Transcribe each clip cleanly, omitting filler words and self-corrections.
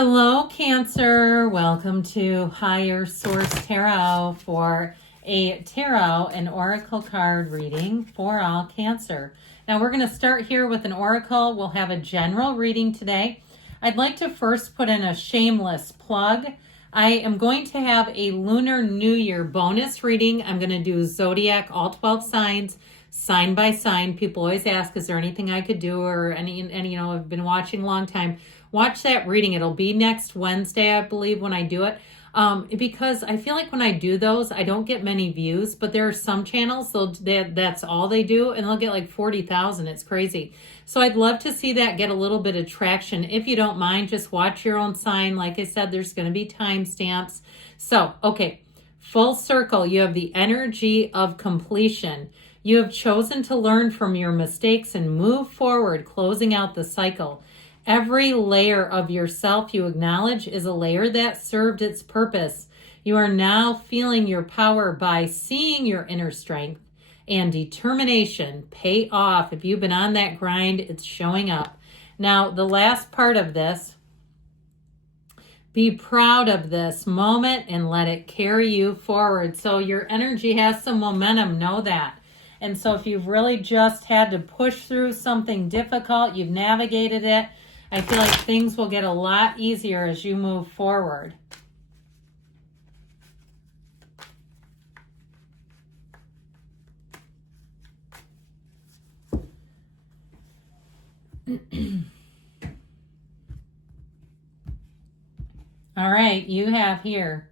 Hello, Cancer. Welcome to Higher Source Tarot for a tarot and oracle card reading for all Cancer. Now we're going to start here with an oracle. We'll have a general reading today. I'd like to first put in a shameless plug. I am going to have a Lunar New Year bonus reading. I'm going to do Zodiac, all 12 signs, sign by sign. People always ask, is there anything I could do, or any, I've been watching a long time. Watch that reading. It'll be next Wednesday, I believe, when I do it. Because I feel like when I do those, I don't get many views, but there are some channels, that's all they do, and they'll get like 40,000. It's crazy. So I'd love to see that get a little bit of traction. If you don't mind, just watch your own sign. Like I said, there's going to be timestamps. So, okay, full circle. You have the energy of completion. You have chosen to learn from your mistakes and move forward, closing out the cycle. Every layer of yourself you acknowledge is a layer that served its purpose. You are now feeling your power by seeing your inner strength and determination pay off. If you've been on that grind, it's showing up. Now, the last part of this, be proud of this moment and let it carry you forward. So your energy has some momentum, know that. And so if you've really just had to push through something difficult, you've navigated it, I feel like things will get a lot easier as you move forward. All right, you have here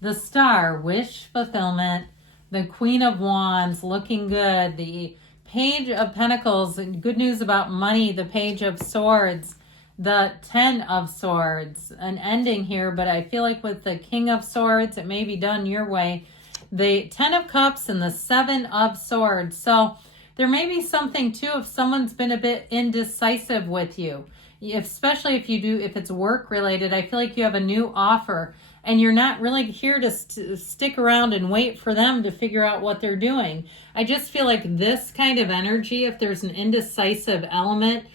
the Star, wish fulfillment, the Queen of Wands, looking good, the Page of Pentacles, good news about money, the Page of Swords, the Ten of Swords, an ending here, but I feel like with the King of Swords, it may be done your way, the Ten of Cups, and the Seven of Swords. So there may be something too if someone's been a bit indecisive with you, especially if it's work related. I feel like you have a new offer and you're not really here to stick around and wait for them to figure out what they're doing. I just feel like this kind of energy, if there's an indecisive element,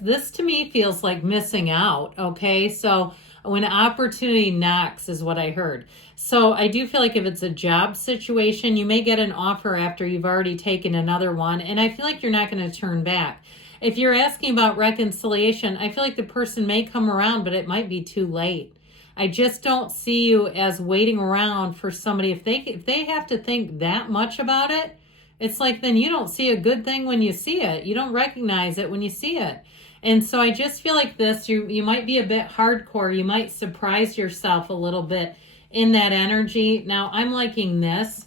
this to me feels like missing out, okay? So when opportunity knocks is what I heard. So I do feel like if it's a job situation, you may get an offer after you've already taken another one, and I feel like you're not going to turn back. If you're asking about reconciliation, I feel like the person may come around, but it might be too late. I just don't see you as waiting around for somebody. If they have to think that much about it, it's like then you don't see a good thing when you see it. You don't recognize it when you see it. And so I just feel like this, you might be a bit hardcore. You might surprise yourself a little bit in that energy. Now I'm liking this.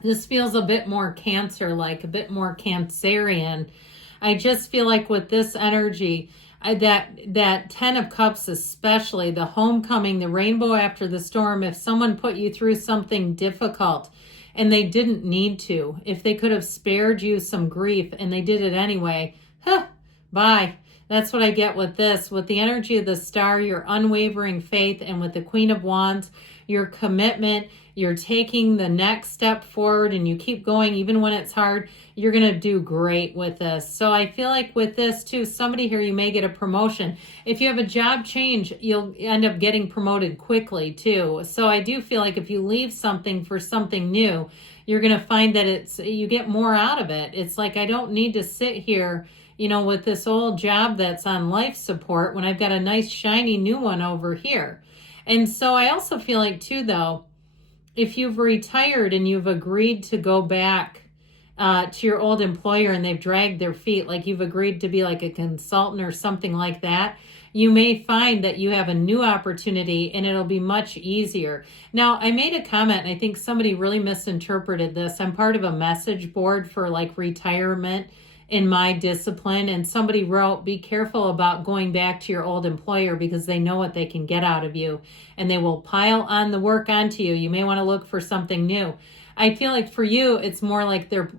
This feels a bit more Cancer-like, a bit more Cancerian. I just feel like with this energy, that Ten of Cups, especially the homecoming, the rainbow after the storm, if someone put you through something difficult and they didn't need to, if they could have spared you some grief and they did it anyway, bye. That's what I get with this. With the energy of the Star, your unwavering faith, and with the Queen of Wands, your commitment, you're taking the next step forward and you keep going even when it's hard. You're going to do great with this. So I feel like with this too, somebody here, you may get a promotion. If you have a job change, you'll end up getting promoted quickly too. So I do feel like if you leave something for something new, you're going to find that you get more out of it. It's like, I don't need to sit here, with this old job that's on life support when I've got a nice shiny new one over here. And so I also feel like too, though, if you've retired and you've agreed to go back to your old employer and they've dragged their feet, like you've agreed to be like a consultant or something like that, you may find that you have a new opportunity and it'll be much easier. Now, I made a comment and I think somebody really misinterpreted this. I'm part of a message board for like retirement in my discipline, and somebody wrote, be careful about going back to your old employer because they know what they can get out of you and they will pile on the work onto you. You may want to look for something new. I feel like for you, it's more like they're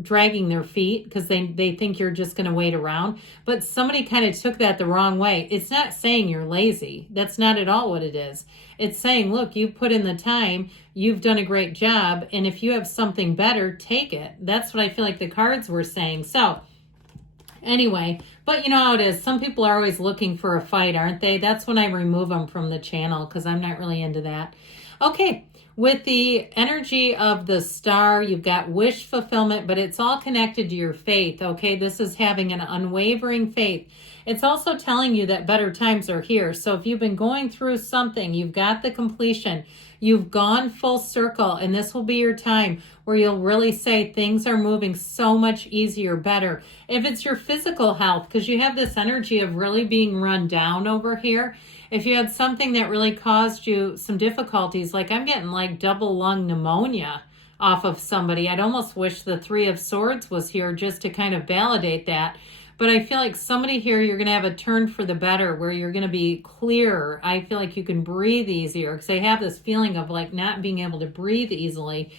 dragging their feet because they think you're just going to wait around. But somebody kind of took that the wrong way. It's not saying you're lazy. That's not at all what it is. It's saying, look, you've put in the time, you've done a great job, and if you have something better, take it. That's what I feel like the cards were saying. So anyway, But you know how it is. Some people are always looking for a fight, aren't they? That's when I remove them from the channel because I'm not really into that. Okay, with the energy of the star, you've got wish fulfillment, but it's all connected to your faith, okay? This is having an unwavering faith. It's also telling you that better times are here. So if you've been going through something, you've got the completion, you've gone full circle, and this will be your time where you'll really say things are moving so much easier, better. If it's your physical health, because you have this energy of really being run down over here. If you had something that really caused you some difficulties, like I'm getting like double lung pneumonia off of somebody. I'd almost wish the Three of Swords was here just to kind of validate that. But I feel like somebody here, you're going to have a turn for the better where you're going to be clearer. I feel like you can breathe easier because I have this feeling of like not being able to breathe easily.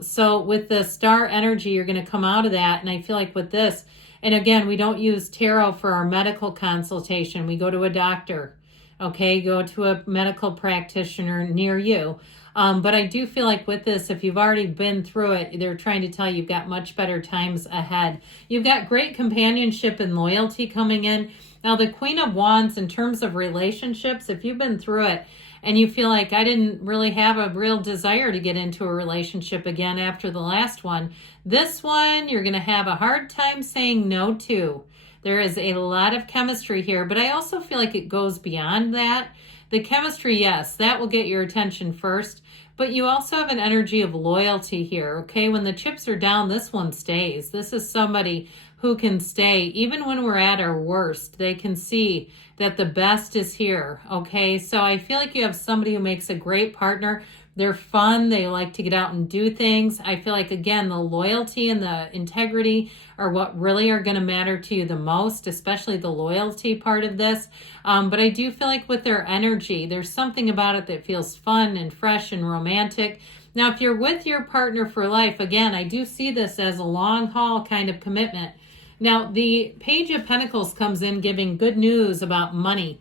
So with the star energy, you're going to come out of that. And I feel like with this, and again, we don't use tarot for our medical consultation. We go to a doctor. Okay, go to a medical practitioner near you. But I do feel like with this, if you've already been through it, they're trying to tell you you've got much better times ahead. You've got great companionship and loyalty coming in. Now, the Queen of Wands, in terms of relationships, if you've been through it and you feel like I didn't really have a real desire to get into a relationship again after the last one, this one you're going to have a hard time saying no to. There is a lot of chemistry here, but I also feel like it goes beyond that. The chemistry, yes, that will get your attention first, but you also have an energy of loyalty here, okay? When the chips are down, this one stays. This is somebody who can stay. Even when we're at our worst, they can see that the best is here, okay? So I feel like you have somebody who makes a great partner. They're fun. They like to get out and do things. I feel like, again, the loyalty and the integrity are what really are going to matter to you the most, especially the loyalty part of this. But I do feel like with their energy, there's something about it that feels fun and fresh and romantic. Now, if you're with your partner for life, again, I do see this as a long haul kind of commitment. Now, the Page of Pentacles comes in giving good news about money.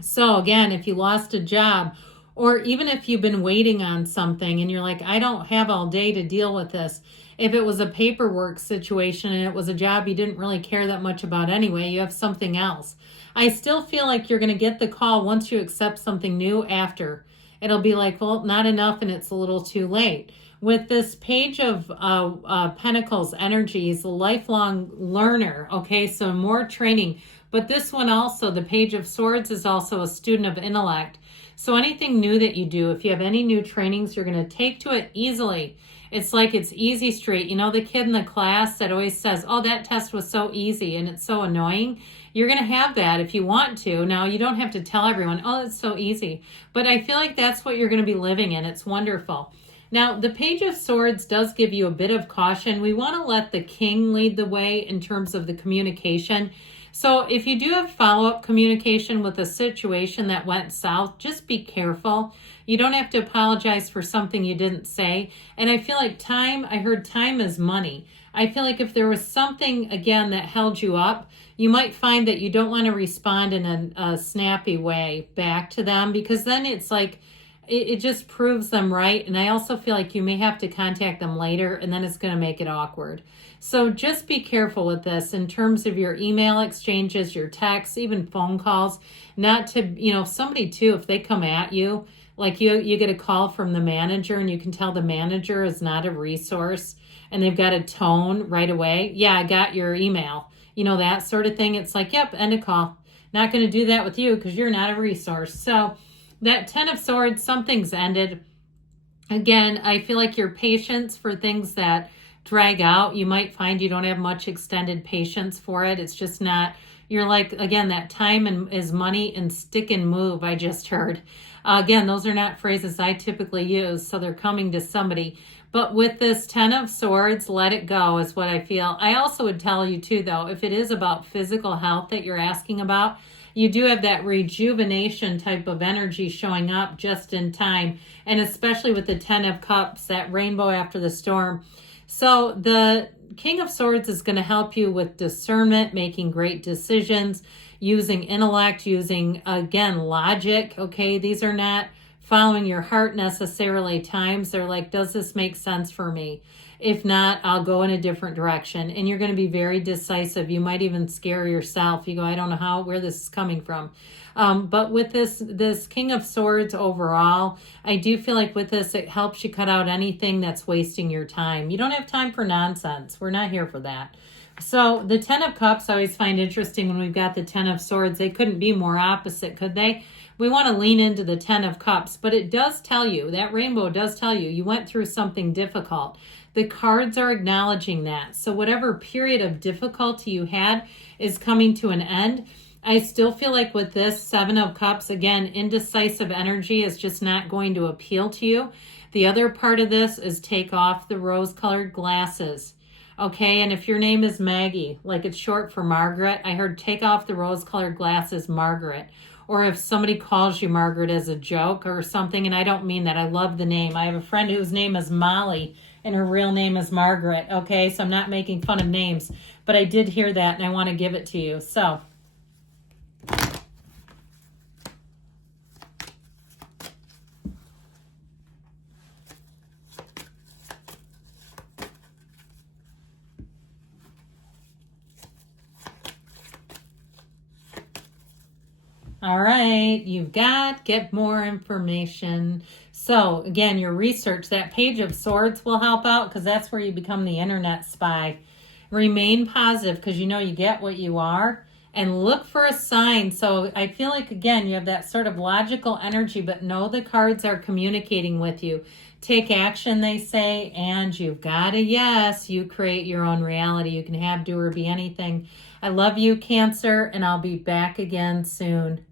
So again, if you lost a job, or even if you've been waiting on something and you're like, I don't have all day to deal with this. If it was a paperwork situation and it was a job you didn't really care that much about anyway, you have something else. I still feel like you're going to get the call once you accept something new after. It'll be like, well, not enough and it's a little too late. With this Page of Pentacles energy, is a lifelong learner, okay? So more training. But this one also, the Page of Swords, is also a student of intellect. So anything new that you do, if you have any new trainings, you're going to take to it easily. It's like it's easy street. You know, the kid in the class that always says, oh, that test was so easy and it's so annoying. You're going to have that if you want to. Now, you don't have to tell everyone, oh, it's so easy. But I feel like that's what you're going to be living in. It's wonderful. Now, the Page of Swords does give you a bit of caution. We want to let the king lead the way in terms of the communication. So if you do have follow-up communication with a situation that went south, just be careful. You don't have to apologize for something you didn't say. And I feel like I heard time is money. I feel like if there was something, again, that held you up, you might find that you don't want to respond in a snappy way back to them, because then it's like, it just proves them right. And I also feel like you may have to contact them later and then it's going to make it awkward. So just be careful with this in terms of your email exchanges, your texts, even phone calls. Not to, somebody too, if they come at you, like you get a call from the manager and you can tell the manager is not a resource and they've got a tone right away. Yeah, I got your email. That sort of thing. It's like, yep, end of call. Not going to do that with you because you're not a resource. So that Ten of Swords, something's ended. Again, I feel like your patience for things that drag out, you might find you don't have much extended patience for it. It's just not, you're like, again, that time is money and stick and move, I just heard. Again, those are not phrases I typically use, so they're coming to somebody. But with this Ten of Swords, let it go is what I feel. I also would tell you too, though, if it is about physical health that you're asking about, you do have that rejuvenation type of energy showing up just in time. And especially with the Ten of Cups, that rainbow after the storm. So the King of Swords is going to help you with discernment, making great decisions, using intellect, using, again, logic. Okay, these are not following your heart necessarily times. They're like, does this make sense for me? If not, I'll go in a different direction. And you're going to be very decisive. You might even scare yourself. You go, I don't know where this is coming from. But with this King of Swords overall, I do feel like with this, it helps you cut out anything that's wasting your time. You don't have time for nonsense. We're not here for that. So the Ten of Cups I always find interesting when we've got the Ten of Swords. They couldn't be more opposite, could they? We want to lean into the Ten of Cups, but it does tell you, that rainbow does tell you went through something difficult. The cards are acknowledging that. So whatever period of difficulty you had is coming to an end. I still feel like with this Seven of Cups, again, indecisive energy is just not going to appeal to you. The other part of this is take off the rose-colored glasses. Okay, and if your name is Maggie, like it's short for Margaret, I heard take off the rose-colored glasses, Margaret. Or if somebody calls you Margaret as a joke or something, and I don't mean that. I love the name. I have a friend whose name is Molly, and her real name is Margaret. Okay, so I'm not making fun of names, but I did hear that, and I want to give it to you. So all right, you've got get more information. So again, your research, that Page of Swords will help out because that's where you become the internet spy. Remain positive because you get what you are, and look for a sign. So I feel like, again, you have that sort of logical energy, but know the cards are communicating with you. Take action, they say, and you've got a yes. You create your own reality. You can have, do, or be anything. I love you, Cancer, and I'll be back again soon.